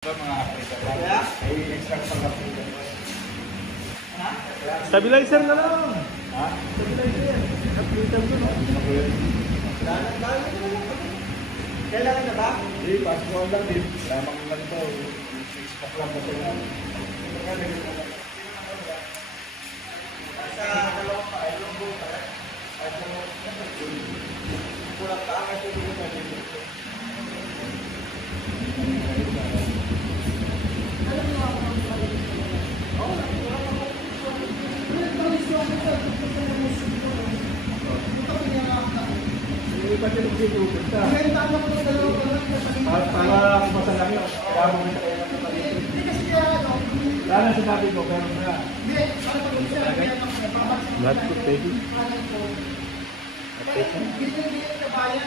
Stabilizer na lang. Ha? Stabilizer. Stabilizer ko, no? Kailangan na ba? Hindi, pasok lang din. Lamang lang ito. 6 pack lang kasi lang. Sa dalawang pa, ay lumbo pa. Ay kulang ka kasi dito pa dito. Ipat yung nagsitukot ka. Para masalang yun. Kaya mo kita kayo ng kapatid. Lalo na sinabi ko, pero na. Not good, thank you. Bayan